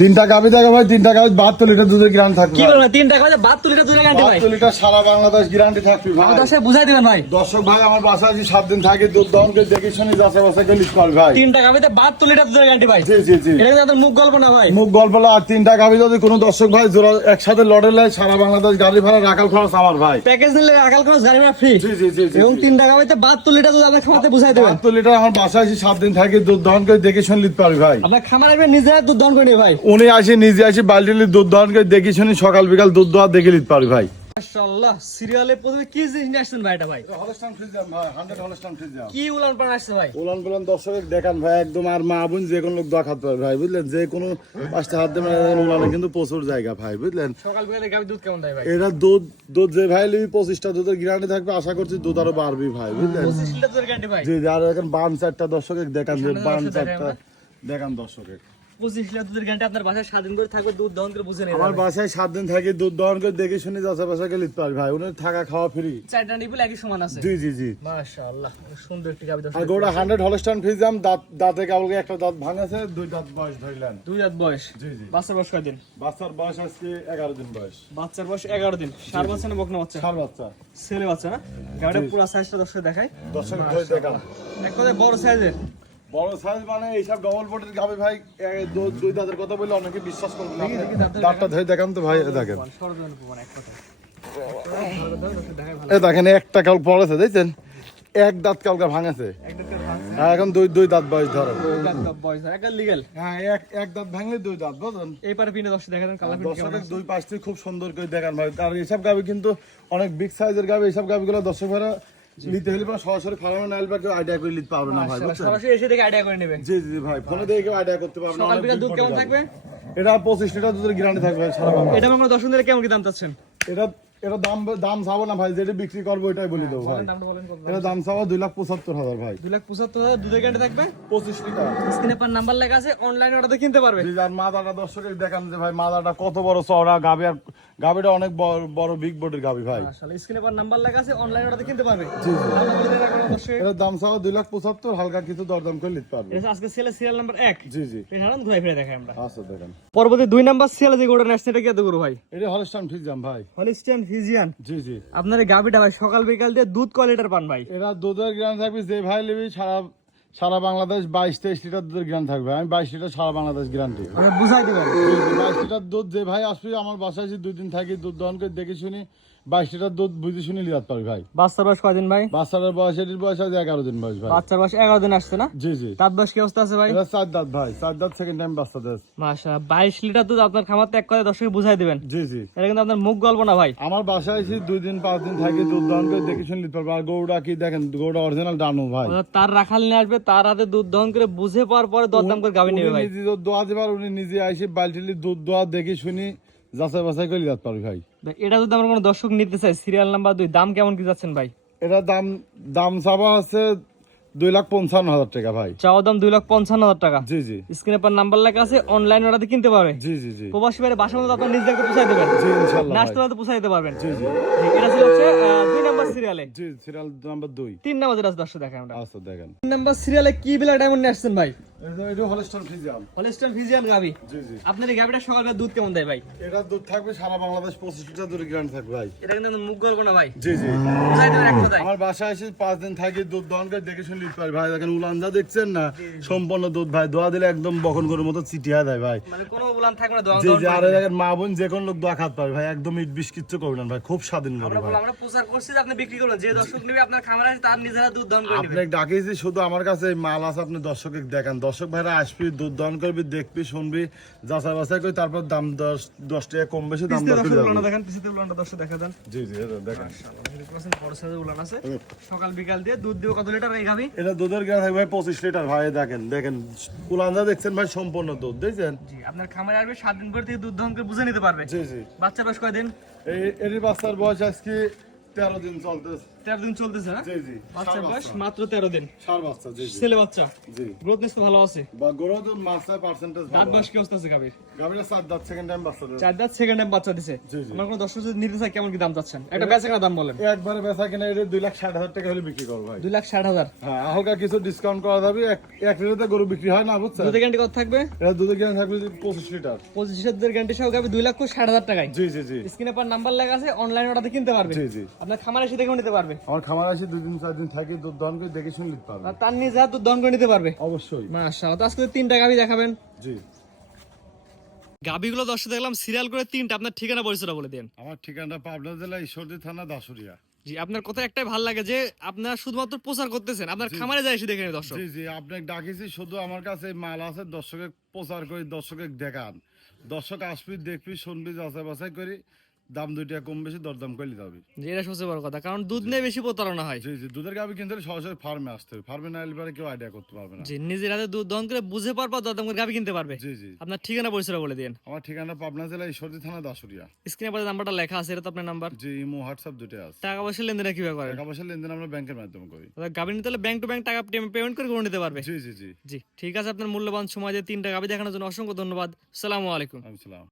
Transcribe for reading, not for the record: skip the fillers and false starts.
তিনটা গাভী থাকে ভাই, তিনটা গাভী 72 লিটার দুধের গ্যারান্টি থাকবে। কি বলবেন? 3 টাকা 72 লিটার দুধের গ্যারান্টি ভাই? 72 লিটার সারা বাংলাদেশ গ্যারান্টি থাকবে ভাই। দর্শক বুঝাই দিবেন ভাই। দর্শক ভাই আমার বাসায় যে 7 দিন থাকে দুধ দহন করে দেখে শুনে যাচাই বাছাই করে লিস্ট করবে ভাই। 3 টাকা 72 লিটার দুধের গ্যারান্টি ভাই? জি জি জি। এটা কিন্তু আপনার মুখ গল্প না ভাই। মুখ গল্প না। আর তিনটা গাভী যদি কোনো দর্শক ভাই জোড়া একসাথে লটে নেয়, সারা বাংলাদেশ গাড়ি ভাড়া রাখাল খরচ আমার ভাই। প্যাকেজ নিলে আকাল খরচ গাড়ি ভাড়া ফ্রি। জি জি জি জি। এবং 3 টাকা 72 লিটার দুধ আপনার খামাতে বুঝাই দেবেন। 72 লিটার আমার বাসায় এসে 7 দিন থাকে দুধ দহন করে দেখে শুনে লিখতে পারবে ভাই। আপনার খামার আসবে নিজেরা দুধ দহন করে নিবে ভাই। উনি আসে নিজে আসে বালতি দুধ দহন করে দেখে শুনে সকাল বিকাল দুধ দোয়া দেখে লিখতে পারবে ভাই। মাশাআল্লাহ, সিরিয়ালে প্রথমে কি জিনিস নিয়ে আসছেন ভাই? এটা ভাই হলস্টাইন ফ্রিজিয়ান ভাই, 100 হলস্টাইন ফ্রিজিয়ান। কি উলান পালান আসছে ভাই? উলান পালান দর্শক দেখান ভাই, একদম আর মা বোন যে কোনো লোক দোয়া খাতে পারবে ভাই, বুঝলেন? যে কোনো পাঁচটা হাত দিয়ে উলানে কিন্তু প্রচুর জায়গা ভাই, বুঝলেন? সকাল বিকালে গাভী দুধ কেমন দেয় ভাই? এটা দুধ দুধ যে ভাই লিবি 25টা দুধের গ্যারান্টি থাকবে, আশা করছি দুধ আরো বাড়বে ভাই, বুঝলেন? 25 লিটার দুধের গ্যারান্টি ভাই? জি জি। আর এখন বান চারটা দর্শক দেখান, যে সামনে বান দর্শক দেখাই চারটা আমরা। দেখান দর্শক। 25 লিটার দুধের গ্যারান্টি আপনার বাসায় স্বাধীন করে থাকবে, দুধ দহন করে বুঝে নেবে। আমার বাসায় 7 দিন থাকি দুধ দহন করে দেখে শুনে যাচাই বাছাই করে লিখতে পারবে ভাই, উনি থাকা খাওয়া ফ্রি। চারটা নিপুল একই সমান আছে। জি জি জি। মাশাআল্লাহ, সুন্দর একটি গাভী দর্শক। আর গোটা 100 হলস্টাইন ফ্রিজিয়ান, দাঁতে কেবল একটা দাঁত ভাঙাছে, 2 দাঁত বয়স ধরলেন। 2 রাত বয়স। জি জি। বাচ্চার বয়স কয়দিন? বাচ্চার বয়স আজকে 11 দিন বয়স। বাচ্চার বয়স 11 দিন। সার বাচ্চা না বকনা বাচ্চা? ষাঁড় বাচ্চা। ছেলে বাচ্চা না? গাভীটা পুরো সাইজটা দর্শক দেখাই। দর্শক ধরে দেখান। এক কথায় বড় সাইজের। বড় সাইজ মানে এইসব ডবল বডির গাবে ভাই, 2 দাঁতের কথা বললে অনেকে বিশ্বাস করবে না। দেখি দাঁতের দাঁতটা ধরে দেখান তো ভাই, দেখেন। সরজমিন প্রমাণ এক কথায়। দেখাই ভালো। দেখেন একটা কাল পড়েছে, দেখছেন? এক দাঁত কালকে ভাঙাছে। এক দাঁতের ভাঙছে। আর এখন দুই দাঁত বয়স ধরে। দুই দাঁত বয়স আর একটা লিগ্যাল। হ্যাঁ, এক দাঁত ভাঙলে 2 দাঁত, বুঝলেন? এই পারে পিনে দর্শক দেখাতেন কালার পিন কেমন দর্শকের আছে? দুই পাশ থেকে খুব সুন্দর করে দেখান ভাই। আর এইসব গাবি কিন্তু অনেক বিগ সাইজের গাবি, এইসব গাবিগুলো দর্শক ভাইরা নিতে হলে পরে সরাসরি ফার্মে না এলে কেউ আইডিয়া করে নিতে পারবে না ভাই, বুঝছেন? সরাসরি এসে দেখে আইডিয়া করে নেবেন। জি জি ভাই, ফোনে দেখে কেউ আইডিয়া করতে পারবে না। সকাল অনেক বিকাল big দুধ body কেমন গাভী। থাকবে? এটা 25 লিটার দুধের গ্যারান্টি থাকবে ভাই সারা বাংলা। এটা আমরা দর্শকদের কেমন কি দাম চাচ্ছেন? এটা দাম চাবো না ভাই, যেটা বিক্রি করবো ওইটাই বলি দেবো ভাই। দামটা বলেন কত? এটা দাম চাবো 2,75,000 ভাই। 2,75,000 দুধের গ্যারান্টি থাকবে। 25 লিটার। স্ক্রিনে পার নাম্বার লেখা আছে, অনলাইন অর্ডার কিনতে পারবে। জি, আর মাদাটা দর্শকের দেখান যে ভাই মাদাটা কত বড় চওড়া গাভী, আর গাভীটা অনেক বড় বিগ বডির গাভী ভাই। আসলে স্ক্রিনে পার নাম্বার লেখা আছে, অনলাইন অর্ডার কিনতে পারবে। জি জি। দামটা বলে দেন এখন দর্শক। এটার দাম চাবো 2,75,000, হালকা কিছু দরদাম করে নিতে পারবে। এটা আজকে সেলে সিরিয়াল নাম্বার 1। জি জি। এই হারান ঘুরে ফিরে দেখাই আমরা। আচ্ছা দেখেন, পরবর্তী 2 নাম্বার সেলে যে গোটা নেক্সট এটা কি এত করব ভাই? এটা হলস্টাইন ফ্রিজিয়ান ভাই। Holstein Friesian. জি জি। আপনার এই গাবিটা ভাই সকাল বিকাল দিয়ে দুধ কয় লিটার পান ভাই? এরা দুধের গ্রাম থাকবে যে ভাই নেবি সারা বাংলাদেশ 22-23 লিটার দুধের গ্রাম থাকবে। আমি 22 লিটার সারা বাংলাদেশ গ্যারান্টি। আপনি বুঝাই দিবেন। 22 লিটার দুধ যে ভাই আসবে আমার বাসায় যে 2 দিন থাকি দুধ দহন করে দেখে শুনি 22 লিটার দুধ বুঝে শুনে লিয়াতে পারবি ভাই। বাচ্চার বয়স কয়দিন ভাই? বাচ্চার বয়স এটির বয়স আছে 11 দিন বয়স ভাই। বাচ্চার বয়স 11 দিন আসছে না? জি জি। দাঁত বয়স কি অবস্থা আছে ভাই? এটা 4 দাঁত ভাই, 4 দাঁত সেকেন্ড টাইম বাচ্চা দেশ। মাশাআল্লাহ, 22 লিটার দুধ আপনার খামারতে এক কথা দর্শককে বুঝাই দিবেন। জি জি। এটা কিন্তু আপনার মুখ গল্প না ভাই। আমার বাসায় এসে 2 দিন 5 দিন থাকি দুধ দহন করে দেখে শুনে লিতে পারবো। আর গরুটা কি দেখেন, গরুটা অরিজিনাল ডানু ভাই। তার রাখাল নিয়ে আসবে, তার হাতে দুধ দহন করে বুঝে পাওয়ার পরে দরদাম করে গাবি নেবে ভাই। উনি নিজে দুধ দোয়া দেবার, উনি নিজে আইসে বালতিলি দুধ দোয়া দেখে শুনি যাচাই বাছাই করে লিতে পারবি ভাই। ভাই, এটা যদি আমরা কোনো দর্শক নিতে চাই, সিরিয়াল নাম্বার 2, দাম কেমন কি যাচ্ছেন ভাই? এটা দাম চাবা আছে 2,55,000 টাকা ভাই। চাওয়া দাম 2,55,000 টাকা। জি জি। স্ক্রিনে পার নাম্বার লেখা আছে, অনলাইন অর্ডার কিনতে পারবে। জি জি জি। প্রবাসী বাইরে বাসার মধ্যে আপনার নিজেদেরকে পৌঁছাই দেবেন। জি ইনশাআল্লাহ নাস্তা ভাই। বাদে পৌঁছাই দিতে পারবেন। জি জি। এটা ছিল হচ্ছে 2 নাম্বার সিরিয়ালে। জি, সিরিয়াল নাম্বার 2। 3 নাম্বার যেটা আছে দর্শক দেখাই আমরা। আচ্ছা দেখেন। 3 নাম্বার সিরিয়ালে কি বিলা ডায়মন্ড নিয়ে আসছেন ভাই? এটা হলস্টাইন ফ্রিজিয়ান। হলিস্টাইন ফিজিয়ান গাবি। জি জি। আপনার এই গাবিটা সকালবেলা দুধ কেমন দেয় ভাই? এটা দুধ থাকবে সারা বাংলাদেশ 25 লিটার দুধ গ্যারান্টি থাকবে ভাই। এটা কিন্তু মুখ গল্প না ভাই। জি জি। বুঝাই দেবেন এক কথায়। আমার বাসায় এসে 5 দিন থাকি দুধ দহন করে দেখে শুনে লিতে পারবি ভাই। দেখেন উলানদা দেখছেন না, সম্পূর্ণ দুধ ভাই। দোয়া দিলে একদম বকন গরুর মতো চিটিয়া দেয় ভাই। মানে কোনো বলান থাকবে না, দোয়া জি জি। আর দেখেন মা বোন যে কোন লোক দোয়া খাত পারবে ভাই, একদম ইট বিশ কিচ্ছু করবে না ভাই, খুব স্বাধীন গরু ভাই। আমরা প্রচার করছি যে আপনি বিক্রি করবেন, যে দর্শক নেবে আপনার খামারে আসে তার নিজেরা দুধ দহন করে নেবে। আপনি ডাকিয়েছি শুধু আমার কাছে এই মাল আছে, আপনি দর্শক দেখান। দর্শক ভাইরা আসবি, দুধ দহন করবি, দেখবি, শুনবি, যাচাই বাছাই করে তারপর দাম 10 টাকা কম বেশি দাম পিছতে দর দর্শক করে উলানটা যাবে। দেখেন, পিছতে উলানটা দর্শক দেখা দেন। জি জি, এটা দেখেন। বড় সাইজের উলান আছে। সকাল বিকাল দিয়ে দুধ দিও কত লিটার এই গাবি? এটা দুধের গ্যাস থাকবে ভাই 25 লিটার ভাই। দেখেন উলানদা দেখছেন ভাই, সম্পূর্ণ দুধ দেখছেন। জি, আপনার খামারে আসবে 7 দিন পর থেকে দুধ দহন করে বুঝে নিতে পারবে। জি জি। বাচ্চার বয়স কয়দিন? এর বাচ্চার বয়স আজকে 13 দিন চলতেছে। 13 দিন চলতেছে না? জি জি। বাচ্চার বয়স মাত্র 13 দিন। ষাঁড় বাচ্চা। জি জি। ছেলে বাচ্চা। জি। গ্রোথ নিস তো ভালো আছে। বা গরুর মাছায় পার্সেন্টেজ দাঁত ভালো। বয়স কি অবস্থা আছে গাবির? গাবিটা 4 দাঁত সেকেন্ড টাইম বাচ্চা দেবে। 4 দাঁত সেকেন্ড টাইম বাচ্চা দিছে। জি, জি। আমার কোনো দর্শক যদি নিতে চায় কেমন কি দাম চাচ্ছেন? একটা বেচাকেনা দাম বলেন। একবারে বেচা কিনা এটা 2,60,000 টাকা হলে বিক্রি করব ভাই। 2,60,000। হ্যাঁ, হালকা কিছু ডিসকাউন্ট করা যাবে। এক লিটারে গরু বিক্রি হয় না, বুঝছেন? দুধের গ্যারান্টি কত থাকবে? এটা দুধের গ্যারান্টি থাকবে 25 লিটার। 25 লিটার দুধের গ্যারান্টি সহ গাবি 2,60,000 টাকায়। জি জি জি স্ক্রিনে পর নাম্বার লেখা আছে, অনলাইন অর্ডারে কিনতে পারবে। জি জি। আপনার খামারে এসে দেখেও নিতে পারবে। আমার খামার আসি 2 দিন 4 দিন থাকি, দুধ দহন করে দেখে শুনে নিতে পারবে। আর তার নিজে হাতে দুধ দহন করে নিতে পারবে। অবশ্যই। মাশাআল্লাহ। তো আজকে 3টা গাবি দেখাবেন। জি। গাবিগুলো দর্শক দেখলাম সিরিয়াল করে 3টা, আপনার ঠিকানা পরিচয়টা বলে দেন। আমার ঠিকানা পাবনা জেলা ঈশ্বরদী থানা দাসুরিয়া। জি, আপনার কথা একটাই ভালো লাগে যে আপনারা শুধুমাত্র প্রচার করতেছেন, আপনার খামারে যায় এসে দেখে নেবে দর্শক। জি জি, আপনাকে ডাকিছি শুধু আমার কাছে মাল আছে, দর্শকে প্রচার করি, দর্শকে দেখান, দর্শক আসবি দেখবি শুনবি, যাচাই বাছাই করি, দাম 2 টাকা কম বেশি দরদাম করলে যাবি। জি, এটা সবচেয়ে বড় কথা, কারণ দুধ নিয়ে বেশি প্রতারণা হয়। জি জি, দুধের গাভি কিনতে হলে সরাসরি ফার্মে আসতে হবে, ফার্মে না এলে পরে কেউ আইডিয়া করতে পারবে না। জি, নিজের হাতে দুধ দহন করে বুঝে পারবা দরদাম করে গাবি কিনতে পারবে। জি জি, আপনার ঠিকানা পরিচয়টা বলে দেন। আমার ঠিকানা পাবনা জেলা ঈশ্বরদী থানা দাসুরিয়া। স্ক্রিনে পরে নাম্বারটা লেখা আছে, এটা তো আপনার নাম্বার। জি, ইমো হোয়াটসঅ্যাপ দুটোই আছে। টাকা পয়সা লেনদেন কিভাবে করেন? টাকা পয়সা লেনদেন আমরা ব্যাংকের মাধ্যমে করি। গাবি নিতে হলে ব্যাংক টু ব্যাংক টাকা পেমেন্ট করে গরু নিতে পারবে। জি জি জি, জি, ঠিক আছে। আপনার মূল্যবান সময় দিয়ে 3টা গাবি দেখানোর জন্য অসংখ্য ধন্যবাদ। আসসালামু আলাইকুম। আসসালাম।